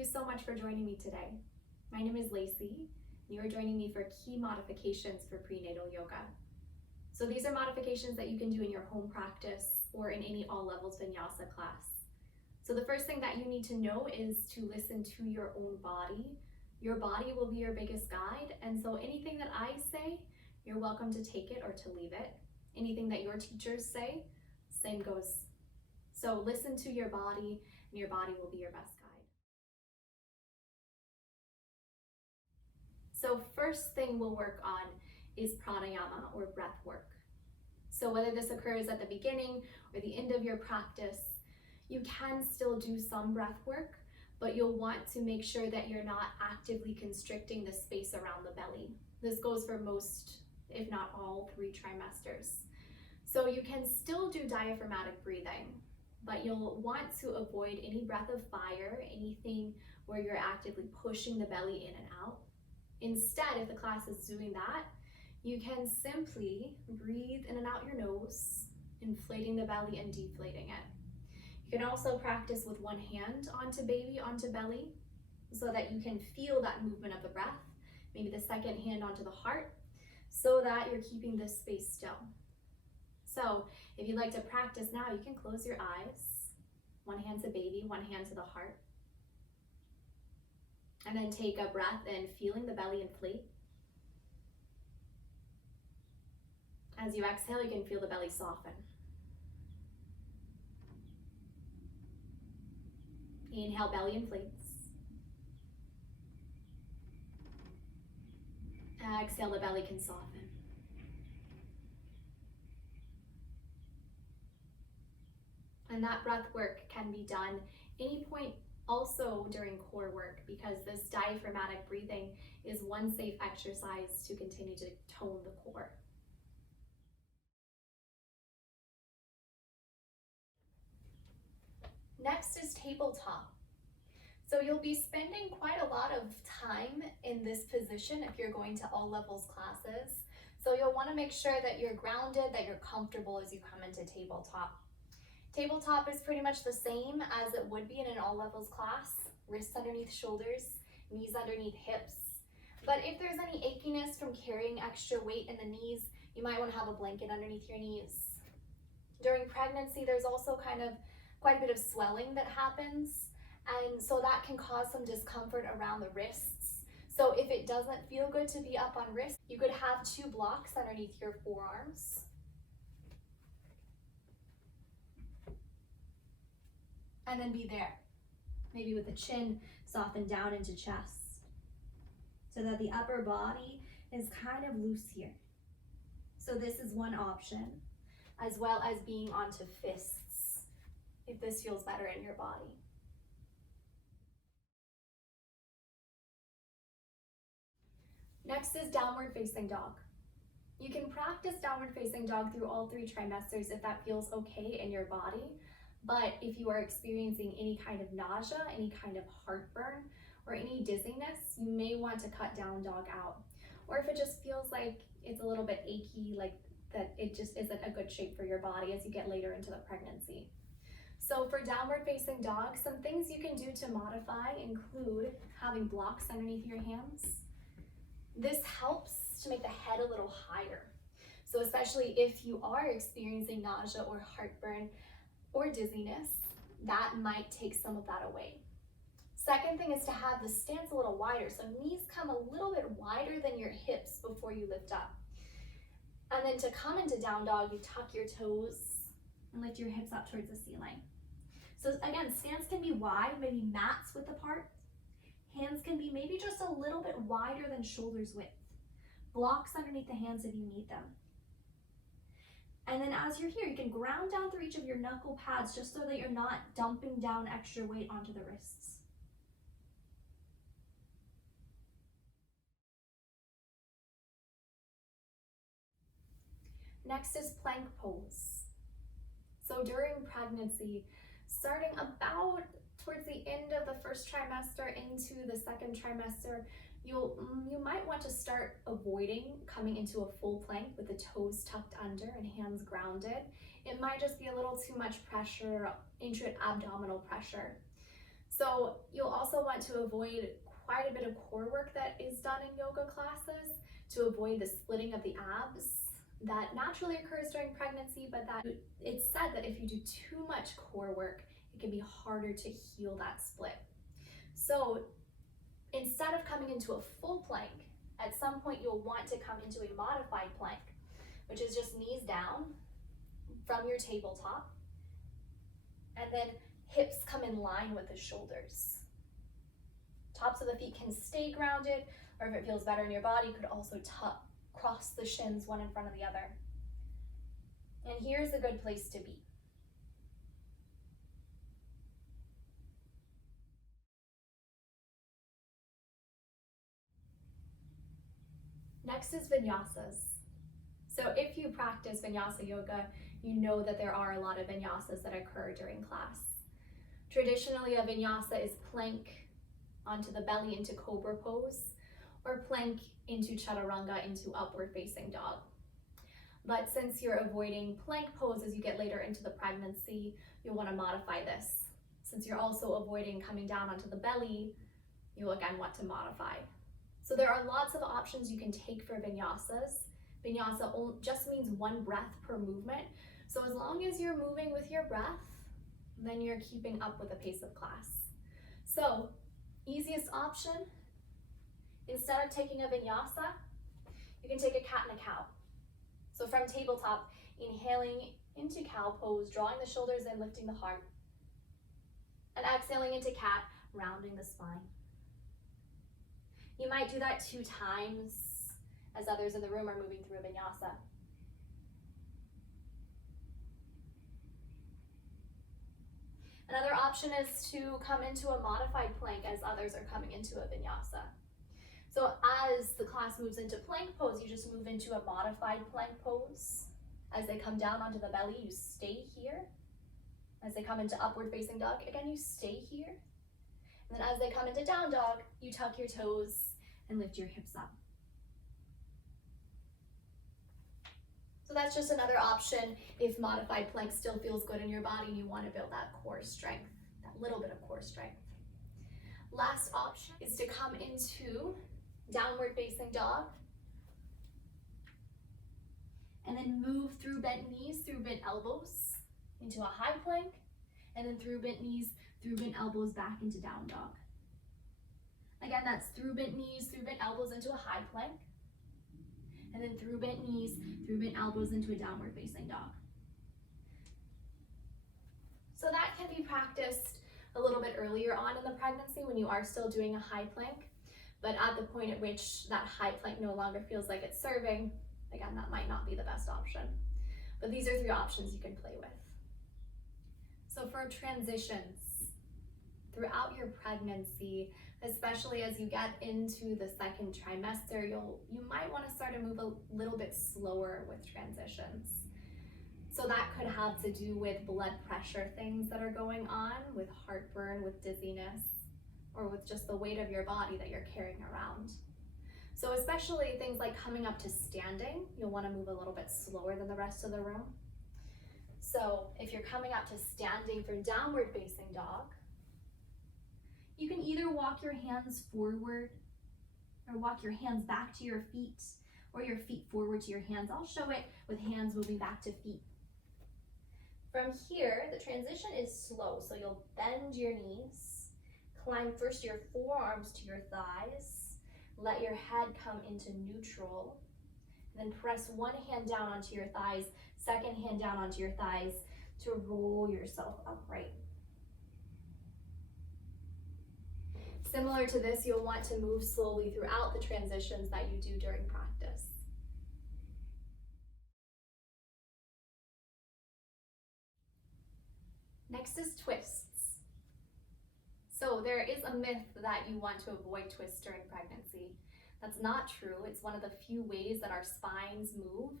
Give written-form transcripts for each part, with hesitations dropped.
you so much for joining me today. My name is Lacey, and you are joining me for key modifications for prenatal yoga. So these are modifications that you can do in your home practice or in any all levels vinyasa class. So the first thing that you need to know is to listen to your own body. Your body will be your biggest guide, and so anything that I say, you're welcome to take it or to leave it. Anything that your teachers say, same goes. So listen to your body, and your body will be your best guide. So first thing we'll work on is pranayama, or breath work. So whether this occurs at the beginning or the end of your practice, you can still do some breath work, but you'll want to make sure that you're not actively constricting the space around the belly. This goes for most, if not all, 3 trimesters. So you can still do diaphragmatic breathing, but you'll want to avoid any breath of fire, anything where you're actively pushing the belly in and out. Instead, if the class is doing that, you can simply breathe in and out your nose, inflating the belly and deflating it. You can also practice with one hand onto baby, onto belly, so that you can feel that movement of the breath, maybe the second hand onto the heart, so that you're keeping this space still. So if you'd like to practice now, you can close your eyes, one hand to baby, one hand to the heart, and then take a breath in, feeling the belly inflate. As you exhale, you can feel the belly soften. Inhale, belly inflates. Exhale, the belly can soften. And that breath work can be done any point also during core work, because this diaphragmatic breathing is one safe exercise to continue to tone the core. Next is tabletop. So you'll be spending quite a lot of time in this position if you're going to all levels classes. So you'll want to make sure that you're grounded, that you're comfortable as you come into tabletop. Tabletop is pretty much the same as it would be in an all levels class. Wrists underneath shoulders, knees underneath hips. But if there's any achiness from carrying extra weight in the knees, you might want to have a blanket underneath your knees. During pregnancy, there's also quite a bit of swelling that happens, and so that can cause some discomfort around the wrists. So if it doesn't feel good to be up on wrists, you could have 2 blocks underneath your forearms. And then be there, maybe with the chin softened down into chest, so that the upper body is kind of loose here. So this is one option, as well as being onto fists, if this feels better in your body. Next is downward facing dog. You can practice downward facing dog through all 3 trimesters if that feels okay in your body. But if you are experiencing any kind of nausea, any kind of heartburn, or any dizziness, you may want to cut down dog out. Or if it just feels like it's a little bit achy, like that it just isn't a good shape for your body as you get later into the pregnancy. So for downward facing dog, some things you can do to modify include having blocks underneath your hands. This helps to make the head a little higher. So especially if you are experiencing nausea or heartburn or dizziness, that might take some of that away. Second thing is to have the stance a little wider. So knees come a little bit wider than your hips before you lift up. And then to come into down dog, you tuck your toes and lift your hips up towards the ceiling. So again, stance can be wide, maybe mats width apart. Hands can be maybe just a little bit wider than shoulders width. Blocks underneath the hands if you need them. And then as you're here, you can ground down through each of your knuckle pads just so that you're not dumping down extra weight onto the wrists. Next is plank pose. So during pregnancy, starting about towards the end of the first trimester into the second trimester, you might want to start avoiding coming into a full plank with the toes tucked under and hands grounded. It might just be a little too much pressure, intra-abdominal pressure. So you'll also want to avoid quite a bit of core work that is done in yoga classes to avoid the splitting of the abs that naturally occurs during pregnancy, but that it's said that if you do too much core work, it can be harder to heal that split. So instead of coming into a full plank, at some point you'll want to come into a modified plank, which is just knees down from your tabletop, and then hips come in line with the shoulders. Tops of the feet can stay grounded, or if it feels better in your body, you could also cross the shins one in front of the other. And here's a good place to be. Next is Vinyasas. So if you practice Vinyasa yoga, you know that there are a lot of Vinyasas that occur during class. Traditionally, a Vinyasa is plank onto the belly into cobra pose, or plank into chaturanga into upward facing dog. But since you're avoiding plank pose as you get later into the pregnancy, you'll want to modify this. Since you're also avoiding coming down onto the belly, you'll again want to modify. So there are lots of options you can take for Vinyasas. Vinyasa just means one breath per movement. So as long as you're moving with your breath, then you're keeping up with the pace of class. So easiest option, instead of taking a Vinyasa, you can take a cat and a cow. So from tabletop, inhaling into cow pose, drawing the shoulders in, lifting the heart. And exhaling into cat, rounding the spine. You might do that 2 times as others in the room are moving through a Vinyasa. Another option is to come into a modified plank as others are coming into a Vinyasa. So as the class moves into plank pose, you just move into a modified plank pose. As they come down onto the belly, you stay here. As they come into upward facing dog, again, you stay here. And then as they come into down dog, you tuck your toes and lift your hips up. So that's just another option if modified plank still feels good in your body and you want to build that core strength, that little bit of core strength. Last option is to come into downward facing dog and then move through bent knees, through bent elbows into a high plank, and then through bent knees, through bent elbows back into down dog. Again, that's through bent knees, through bent elbows into a high plank, and then through bent knees, through bent elbows into a downward facing dog. So that can be practiced a little bit earlier on in the pregnancy when you are still doing a high plank, but at the point at which that high plank no longer feels like it's serving, again, that might not be the best option. But these are 3 options you can play with. So for transitions, throughout your pregnancy, especially as you get into the 2nd trimester, you might want to start to move a little bit slower with transitions. So that could have to do with blood pressure things that are going on, with heartburn, with dizziness, or with just the weight of your body that you're carrying around. So especially things like coming up to standing, you'll want to move a little bit slower than the rest of the room. So if you're coming up to standing for downward facing dog, you can either walk your hands forward or walk your hands back to your feet, or your feet forward to your hands. I'll show it with hands moving back to feet. From here, the transition is slow, so you'll bend your knees, climb first your forearms to your thighs, let your head come into neutral, and then press one hand down onto your thighs, second hand down onto your thighs to roll yourself upright. Similar to this, you'll want to move slowly throughout the transitions that you do during practice. Next is twists. So there is a myth that you want to avoid twists during pregnancy. That's not true. It's one of the few ways that our spines move.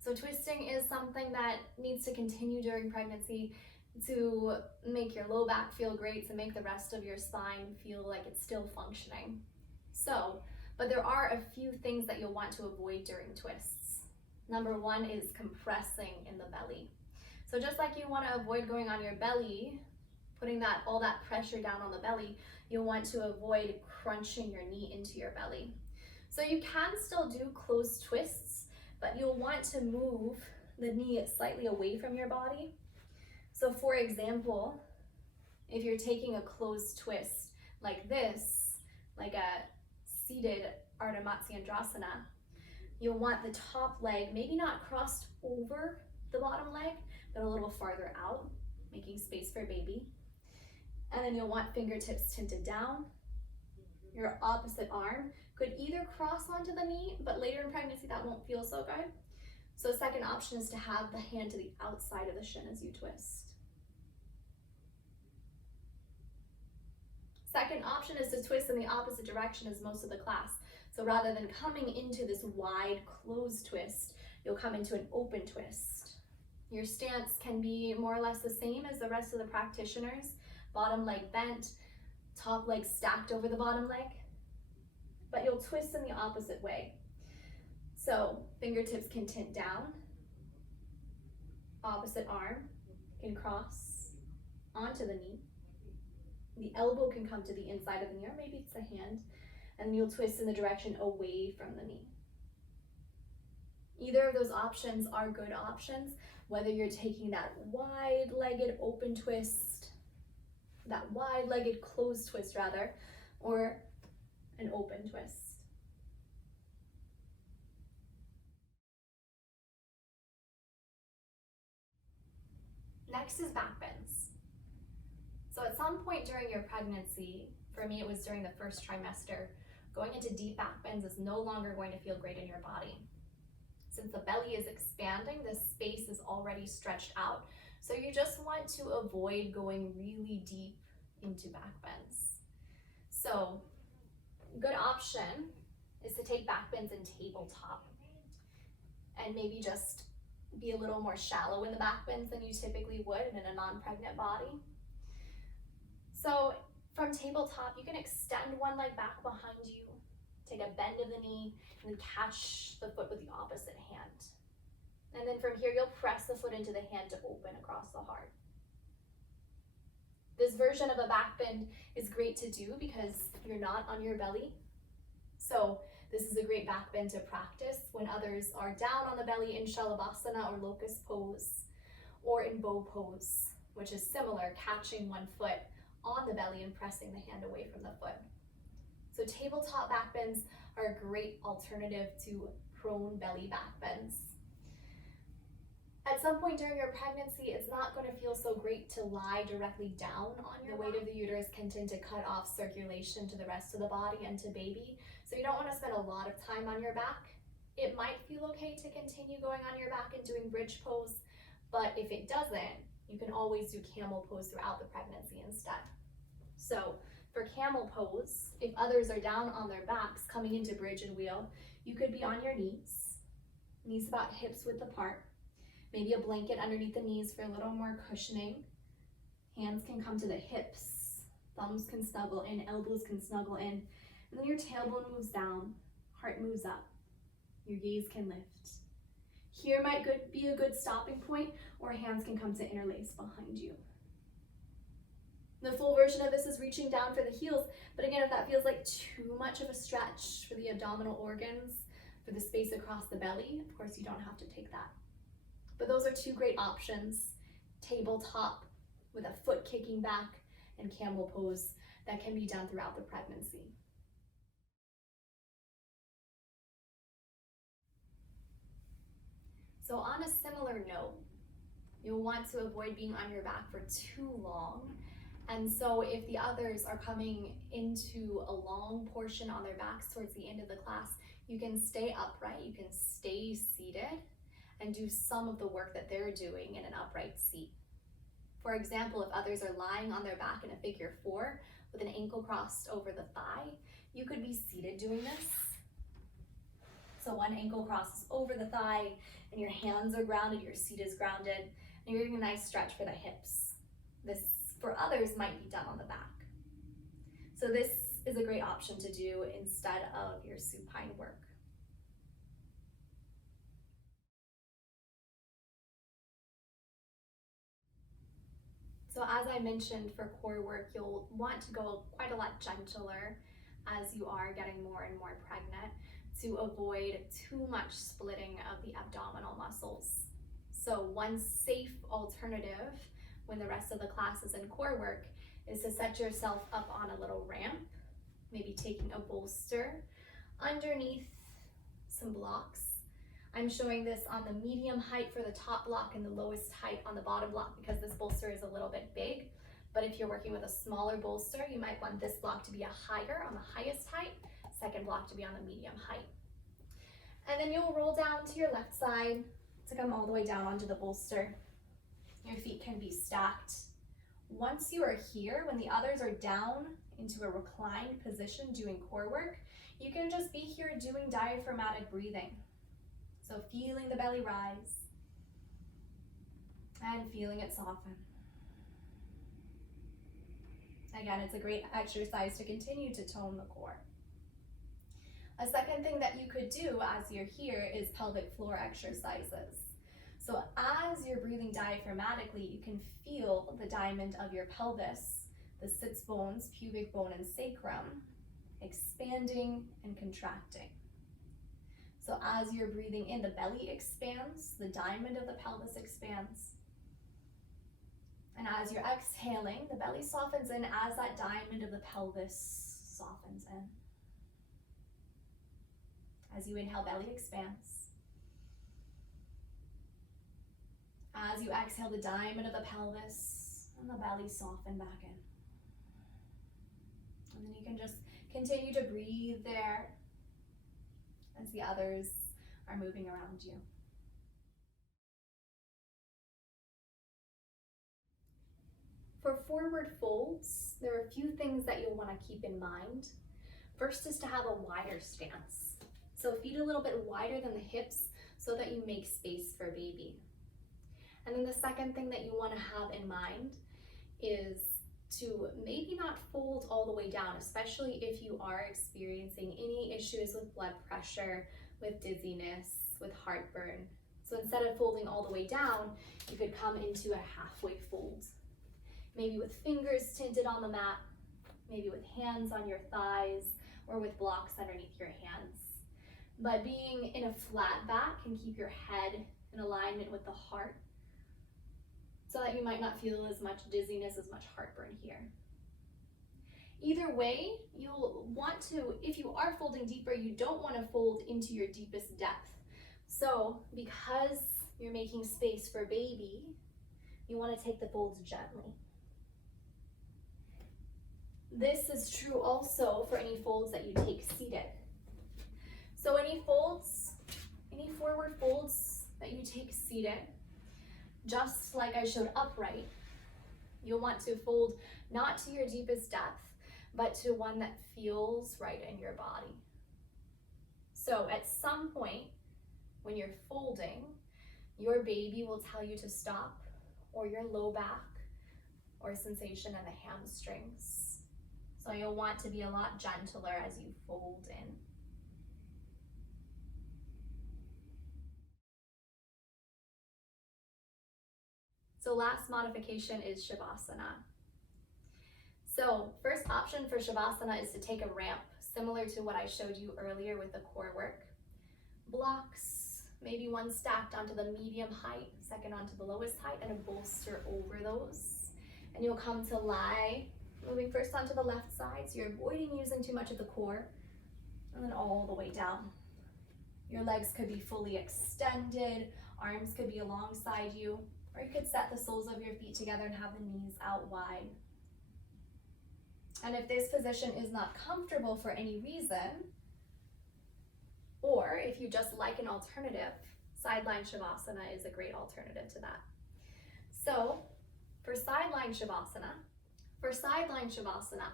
So twisting is something that needs to continue during pregnancy to make your low back feel great, to make the rest of your spine feel like it's still functioning. But there are a few things that you'll want to avoid during twists. Number 1 is compressing in the belly. So just like you want to avoid going on your belly putting all that pressure down on the belly, you'll want to avoid crunching your knee into your belly. So you can still do closed twists, but you'll want to move the knee slightly away from your body. So for example, if you're taking a closed twist like this, like a seated Ardha Matsyendrasana, you'll want the top leg maybe not crossed over the bottom leg, but a little farther out, making space for baby. And then you'll want fingertips tinted down. Your opposite arm could either cross onto the knee, but later in pregnancy that won't feel so good. So the second option is to have the hand to the outside of the shin as you twist. Second option is to twist in the opposite direction as most of the class. So rather than coming into this wide closed twist, you'll come into an open twist. Your stance can be more or less the same as the rest of the practitioners. Bottom leg bent, top leg stacked over the bottom leg, but you'll twist in the opposite way. So fingertips can tint down, opposite arm can cross onto the knee. The elbow can come to the inside of the knee, or maybe it's the hand, and you'll twist in the direction away from the knee. Either of those options are good options, whether you're taking that wide-legged open twist, that wide-legged closed twist rather, or an open twist. Next is backbends. So at some point during your pregnancy, for me it was during the first trimester, going into deep backbends is no longer going to feel great in your body. Since the belly is expanding, the space is already stretched out. So you just want to avoid going really deep into backbends. So a good option is to take backbends in tabletop and maybe just be a little more shallow in the backbends than you typically would in a non-pregnant body. So from tabletop, you can extend one leg back behind you, take a bend of the knee, and then catch the foot with the opposite hand. And then from here, you'll press the foot into the hand to open across the heart. This version of a backbend is great to do because you're not on your belly. So this is a great backbend to practice when others are down on the belly in Shalabhasana or locust pose, or in bow pose, which is similar, catching one foot on the belly and pressing the hand away from the foot. So tabletop backbends are a great alternative to prone belly backbends. At some point during your pregnancy, it's not going to feel so great to lie directly down on your weight of the uterus can tend to cut off circulation to the rest of the body and to baby. So you don't want to spend a lot of time on your back. It might feel okay to continue going on your back and doing bridge pose, but if it doesn't, you can always do camel pose throughout the pregnancy instead. So for camel pose, if others are down on their backs coming into bridge and wheel, you could be on your knees about hips width apart, maybe a blanket underneath the knees for a little more cushioning. Hands can come to the hips, thumbs can snuggle in, elbows can snuggle in, and then your tailbone moves down, heart moves up, your gaze can lift. Here might be a good stopping point, or hands can come to interlace behind you. The full version of this is reaching down for the heels, but again, if that feels like too much of a stretch for the abdominal organs, for the space across the belly, of course you don't have to take that. But those are two great options, tabletop with a foot kicking back and camel pose that can be done throughout the pregnancy. So on a similar note, you'll want to avoid being on your back for too long. And so if the others are coming into a long portion on their backs towards the end of the class, you can stay upright, you can stay seated and do some of the work that they're doing in an upright seat. For example, if others are lying on their back in a figure 4 with an ankle crossed over the thigh, you could be seated doing this. So one ankle crosses over the thigh and your hands are grounded, your seat is grounded, and you're getting a nice stretch for the hips. This, for others, might be done on the back. So this is a great option to do instead of your supine work. So So as I mentioned, for core work, you'll want to go quite a lot gentler as you are getting more and more pregnant to avoid too much splitting of the abdominal muscles. So one safe alternative when the rest of the class is in core work is to set yourself up on a little ramp, maybe taking a bolster underneath some blocks. I'm showing this on the medium height for the top block and the lowest height on the bottom block because this bolster is a little bit big. But if you're working with a smaller bolster, you might want this block to be higher on the highest height, second block to be on the medium height. And then you'll roll down to your left side to come all the way down onto the bolster. Your feet can be stacked. Once you are here, when the others are down into a reclined position doing core work, you can just be here doing diaphragmatic breathing. So feeling the belly rise and feeling it soften. Again, it's a great exercise to continue to tone the core. A second thing that you could do as you're here is pelvic floor exercises. So as you're breathing diaphragmatically, you can feel the diamond of your pelvis, the sits bones, pubic bone, and sacrum, expanding and contracting. So as you're breathing in, the belly expands, the diamond of the pelvis expands. And as you're exhaling, the belly softens in as that diamond of the pelvis softens in. As you inhale, belly expands. As you exhale, the diamond of the pelvis and the belly soften back in. And then you can just continue to breathe there as the others are moving around you. For forward folds, there are a few things that you'll want to keep in mind. First is to have a wider stance. So feet a little bit wider than the hips so that you make space for baby. And then the second thing that you want to have in mind is to maybe not fold all the way down, especially if you are experiencing any issues with blood pressure, with dizziness, with heartburn. So instead of folding all the way down, you could come into a halfway fold. Maybe with fingers tinted on the mat, maybe with hands on your thighs, or with blocks underneath your hands. But being in a flat back can keep your head in alignment with the heart, so that you might not feel as much dizziness, as much heartburn here. Either way, you'll want to, if you are folding deeper, you don't want to fold into your deepest depth. So because you're making space for baby, you want to take the folds gently. This is true also for any folds that you take seated. So any forward folds that you take seated, just like I showed upright, you'll want to fold not to your deepest depth, but to one that feels right in your body. So at some point when you're folding, your baby will tell you to stop, or your low back, or sensation in the hamstrings. So you'll want to be a lot gentler as you fold in. So last modification is Savasana. So first option for Savasana is to take a ramp, similar to what I showed you earlier with the core work. Blocks, maybe one stacked onto the medium height, second onto the lowest height, and a bolster over those. And you'll come to lie, moving first onto the left side, so you're avoiding using too much of the core, and then all the way down. Your legs could be fully extended, arms could be alongside you, or you could set the soles of your feet together and have the knees out wide. And if this position is not comfortable for any reason, or if you just like an alternative, sideline Shavasana is a great alternative to that. So for sideline Shavasana,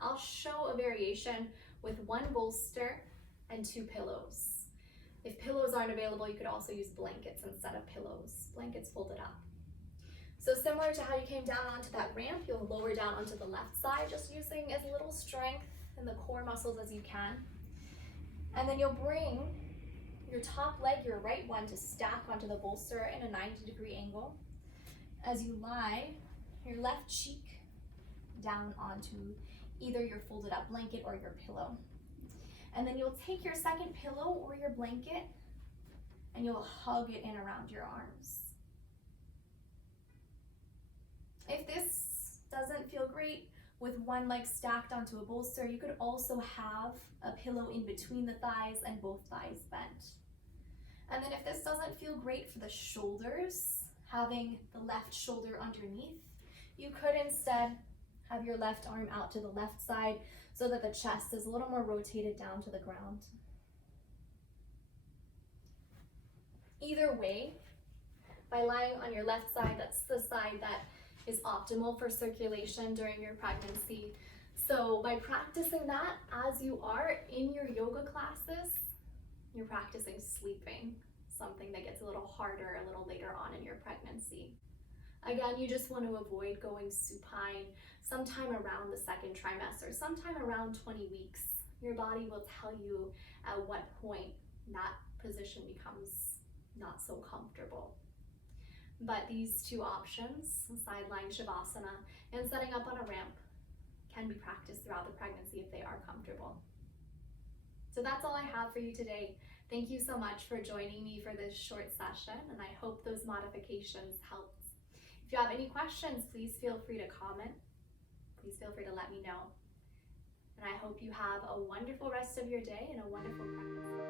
I'll show a variation with one bolster and two pillows. If pillows aren't available, you could also use blankets instead of pillows. Blankets folded up. So similar to how you came down onto that ramp, you'll lower down onto the left side, just using as little strength in the core muscles as you can. And then you'll bring your top leg, your right one, to stack onto the bolster in a 90-degree angle. As you lie, your left cheek down onto either your folded up blanket or your pillow. And then you'll take your second pillow or your blanket and you'll hug it in around your arms. If this doesn't feel great with one leg stacked onto a bolster, you could also have a pillow in between the thighs and both thighs bent. And then if this doesn't feel great for the shoulders, having the left shoulder underneath, you could instead have your left arm out to the left side so that the chest is a little more rotated down to the ground. Either way, by lying on your left side, that's the side that is optimal for circulation during your pregnancy. So by practicing that as you are in your yoga classes, you're practicing sleeping, something that gets a little harder a little later on in your pregnancy. Again, you just want to avoid going supine sometime around the second trimester, sometime around 20 weeks. Your body will tell you at what point that position becomes not so comfortable. But these two options, side lying Savasana and setting up on a ramp, can be practiced throughout the pregnancy if they are comfortable. So that's all I have for you today. Thank you so much for joining me for this short session, and I hope those modifications helped. If you have any questions, please feel free to comment. Please feel free to let me know. And I hope you have a wonderful rest of your day and a wonderful pregnancy.